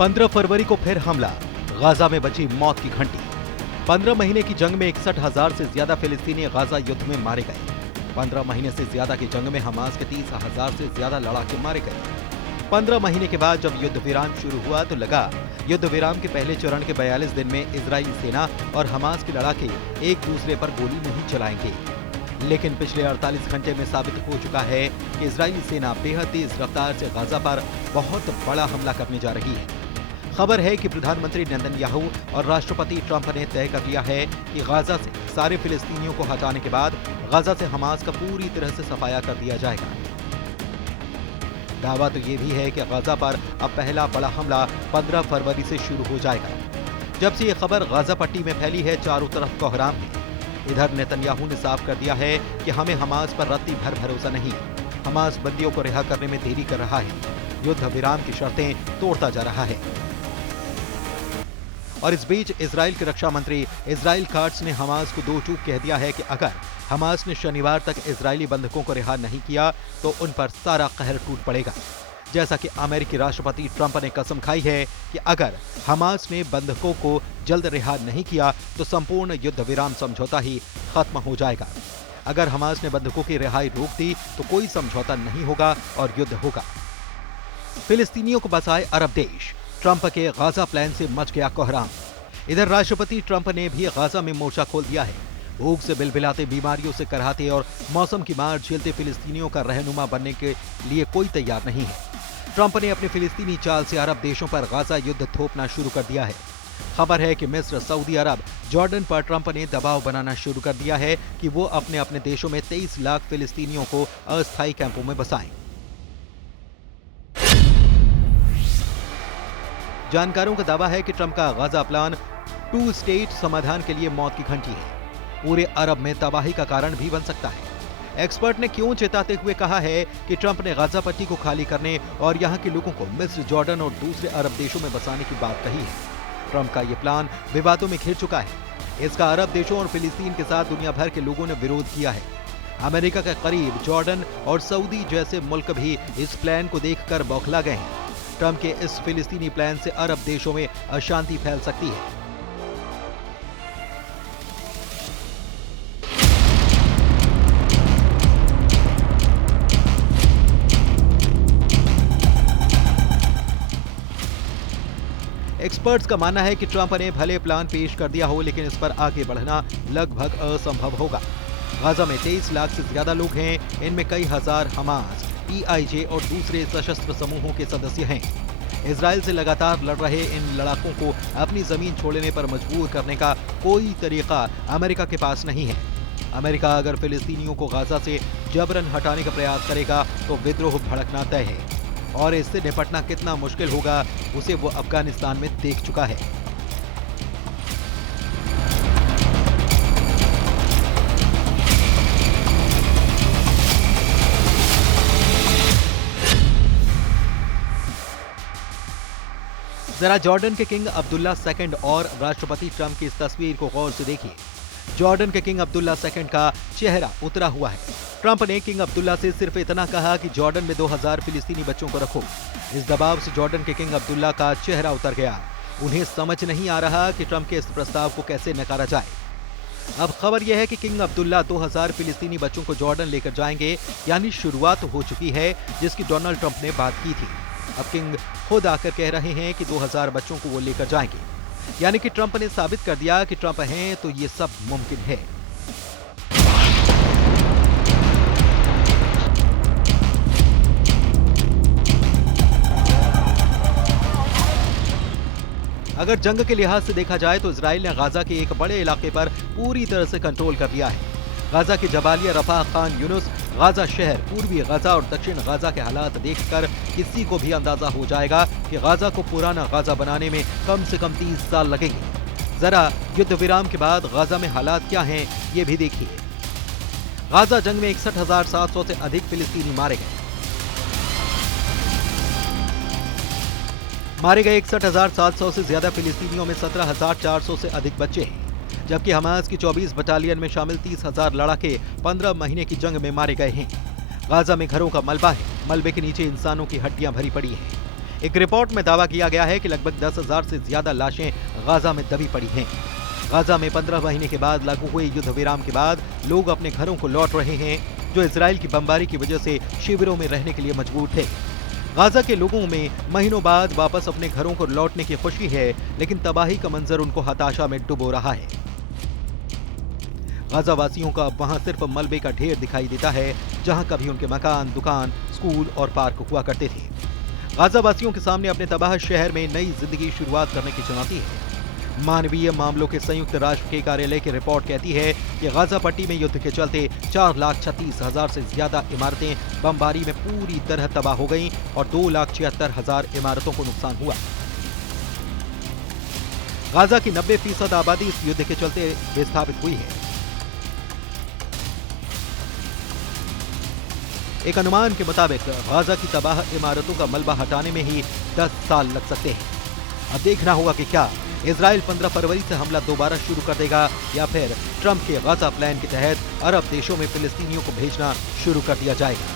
15 फरवरी को फिर हमला, गाजा में बची मौत की घंटी। 15 महीने की जंग में 61,000 से ज्यादा फिलिस्तीनी गाजा युद्ध में मारे गए। 15 महीने से ज्यादा की जंग में हमास के 30,000 से ज्यादा लड़ाके मारे गए। 15 महीने के बाद जब युद्ध विराम शुरू हुआ तो लगा युद्ध विराम के पहले चरण के 42 दिन में इजरायली सेना और हमास के लड़ाके एक दूसरे पर गोली नहीं चलाएंगे। लेकिन पिछले 48 घंटे में साबित हो चुका है कि इजरायली सेना बेहद तेज रफ्तार से गाजा पर बहुत बड़ा हमला करने जा रही है। खबर है कि प्रधानमंत्री नेतन्याहू और राष्ट्रपति ट्रंप ने तय कर लिया है कि गाजा से सारे फिलिस्तीनियों को हटाने के बाद गाजा से हमास का पूरी तरह से सफाया कर दिया जाएगा। दावा तो ये भी है कि गाजा पर अब पहला बड़ा हमला 15 फरवरी से शुरू हो जाएगा। जब से ये खबर गाजा पट्टी में फैली है, चारों तरफ कोहराम है। इधर नेतन्याहू ने साफ कर दिया है कि हमें हमास पर रत्ती भर भरोसा नहीं। हमास बंदियों को रिहा करने में देरी कर रहा है, युद्ध विराम की शर्तें तोड़ता जा रहा है। और इस बीच इजराइल के रक्षा मंत्री इजराइल काट्स ने हमास को दो चूक कह दिया है कि अगर हमास ने शनिवार तक इजरायली बंधकों को रिहा नहीं किया तो उन पर सारा कहर टूट पड़ेगा। जैसा कि अमेरिकी राष्ट्रपति ट्रंप ने कसम खाई है कि अगर हमास ने बंधकों को जल्द रिहा नहीं किया तो संपूर्ण युद्ध विराम समझौता ही खत्म हो जाएगा। अगर हमास ने बंधकों की रिहाई रोक दी तो कोई समझौता नहीं होगा और युद्ध होगा। फिलिस्तीनियों को बसाए अरब देश, ट्रंप के गाजा प्लान से मच गया कोहराम। इधर राष्ट्रपति ट्रंप ने भी गाजा में मोर्चा खोल दिया है। भूख से बिलबिलाते, बीमारियों से कराहते और मौसम की मार झेलते फिलिस्तीनियों का रहनुमा बनने के लिए कोई तैयार नहीं है। ट्रंप ने अपनी फिलिस्तीनी चाल से अरब देशों पर गाजा युद्ध थोपना शुरू कर दिया है। खबर है कि मिस्र, सऊदी अरब, जॉर्डन पर ट्रंप ने दबाव बनाना शुरू कर दिया है कि वो अपने अपने देशों में 23 लाख फिलिस्तीनियों को अस्थायी कैंपों में बसाएं। जानकारों का दावा है कि ट्रंप का गाजा प्लान 2 स्टेट समाधान के लिए मौत की घंटी है। पूरे अरब में तबाही का कारण भी बन सकता है। एक्सपर्ट ने क्यों चेताते हुए कहा है कि ट्रंप ने गाजा पट्टी को खाली करने और यहां के लोगों को मिस्र, जॉर्डन और दूसरे अरब देशों में बसाने की बात कही है। ट्रंप का यह प्लान विवादों में घिर चुका है। इसका अरब देशों और फिलिस्तीन के साथ दुनिया भर के लोगों ने विरोध किया है। अमेरिका के करीब जॉर्डन और सऊदी जैसे मुल्क भी इस प्लान को देखकर बौखला गए हैं। ट्रंप के इस फिलिस्तीनी प्लान से अरब देशों में अशांति फैल सकती है। एक्सपर्ट्स का मानना है कि ट्रंप ने भले प्लान पेश कर दिया हो, लेकिन इस पर आगे बढ़ना लगभग असंभव होगा। गाजा में 23 लाख से ज्यादा लोग हैं। इनमें कई हजार हमास, PIJ और दूसरे सशस्त्र समूहों के सदस्य हैं। इजराइल से लगातार लड़ रहे इन लड़ाकों को अपनी जमीन छोड़ने पर मजबूर करने का कोई तरीका अमेरिका के पास नहीं है। अमेरिका अगर फिलिस्तीनियों को गाजा से जबरन हटाने का प्रयास करेगा तो विद्रोह भड़कना तय है, और इससे निपटना कितना मुश्किल होगा उसे वो अफगानिस्तान में देख चुका है। जरा जॉर्डन के किंग अब्दुल्ला II और राष्ट्रपति ट्रंप की इस तस्वीर को गौर से देखिए। जॉर्डन के किंग अब्दुल्ला II का चेहरा उतरा हुआ है। ट्रंप ने किंग अब्दुल्ला से सिर्फ इतना कहा कि जॉर्डन में 2000 फिलिस्तीनी बच्चों को रखो। इस दबाव से जॉर्डन के किंग अब्दुल्ला का चेहरा उतर गया। उन्हें समझ नहीं आ रहा कि ट्रंप के इस प्रस्ताव को कैसे नकारा जाए। अब खबर यह है कि किंग अब्दुल्ला 2000 फिलिस्तीनी बच्चों को जॉर्डन लेकर जाएंगे, यानी शुरुआत हो चुकी है जिसकी डोनाल्ड ट्रंप ने बात की थी। अब किंग खुद आकर कह रहे हैं कि 2000 बच्चों को वो लेकर जाएंगे, यानी कि ट्रंप ने साबित कर दिया कि ट्रंप हैं तो ये सब मुमकिन है। अगर जंग के लिहाज से देखा जाए तो इजराइल ने गाजा के एक बड़े इलाके पर पूरी तरह से कंट्रोल कर लिया है। गाजा के जबालिया, रफा, खान यूनुस, गाजा शहर, पूर्वी गाजा और दक्षिण गाजा के हालात देखकर किसी को भी अंदाजा हो जाएगा कि गाजा को पुराना गाजा बनाने में कम से कम 30 साल लगेंगे। जरा युद्ध विराम के बाद गाजा में हालात क्या हैं ये भी देखिए। गाजा जंग में 61,700 से अधिक फिलिस्तीनी मारे गए। 61,700 से ज्यादा फिलिस्तीनियों में 17,400 से अधिक बच्चे हैं, जबकि हमास की 24 बटालियन में शामिल 30,000 लड़ाके 15 महीने की जंग में मारे गए हैं। गाजा में घरों का मलबा है, मलबे के नीचे इंसानों की हड्डियां भरी पड़ी हैं। एक रिपोर्ट में दावा किया गया है कि लगभग 10,000 से ज्यादा लाशें गाजा में दबी पड़ी हैं। गाजा में 15 महीने के बाद लागू हुए युद्ध विराम के बाद लोग अपने घरों को लौट रहे हैं, जो इजराइल की बमबारी की वजह से शिविरों में रहने के लिए मजबूर थे। गाजा के लोगों में महीनों बाद वापस अपने घरों को लौटने की खुशी है, लेकिन तबाही का मंजर उनको हताशा में डुबो रहा है। गाजा वासियों का वहां सिर्फ मलबे का ढेर दिखाई देता है, जहां कभी उनके मकान, दुकान, स्कूल और पार्क हुआ करते थे। गाजा वासियों के सामने अपने तबाह शहर में नई जिंदगी शुरुआत करने की चुनौती है। मानवीय मामलों के संयुक्त राष्ट्र के कार्यालय की रिपोर्ट कहती है कि गाजा पट्टी में युद्ध के चलते 4,36,000 से ज्यादा इमारतें बमबारी में पूरी तरह तबाह हो गईं और 2,76,000 इमारतों को नुकसान हुआ। गाजा की 90% आबादी इस युद्ध के चलते विस्थापित हुई है। एक अनुमान के मुताबिक गाजा की तबाह इमारतों का मलबा हटाने में ही 10 साल लग सकते हैं। अब देखना होगा कि क्या इजराइल 15 फरवरी से हमला दोबारा शुरू कर देगा या फिर ट्रंप के गाजा प्लान के तहत अरब देशों में फिलिस्तीनियों को भेजना शुरू कर दिया जाएगा।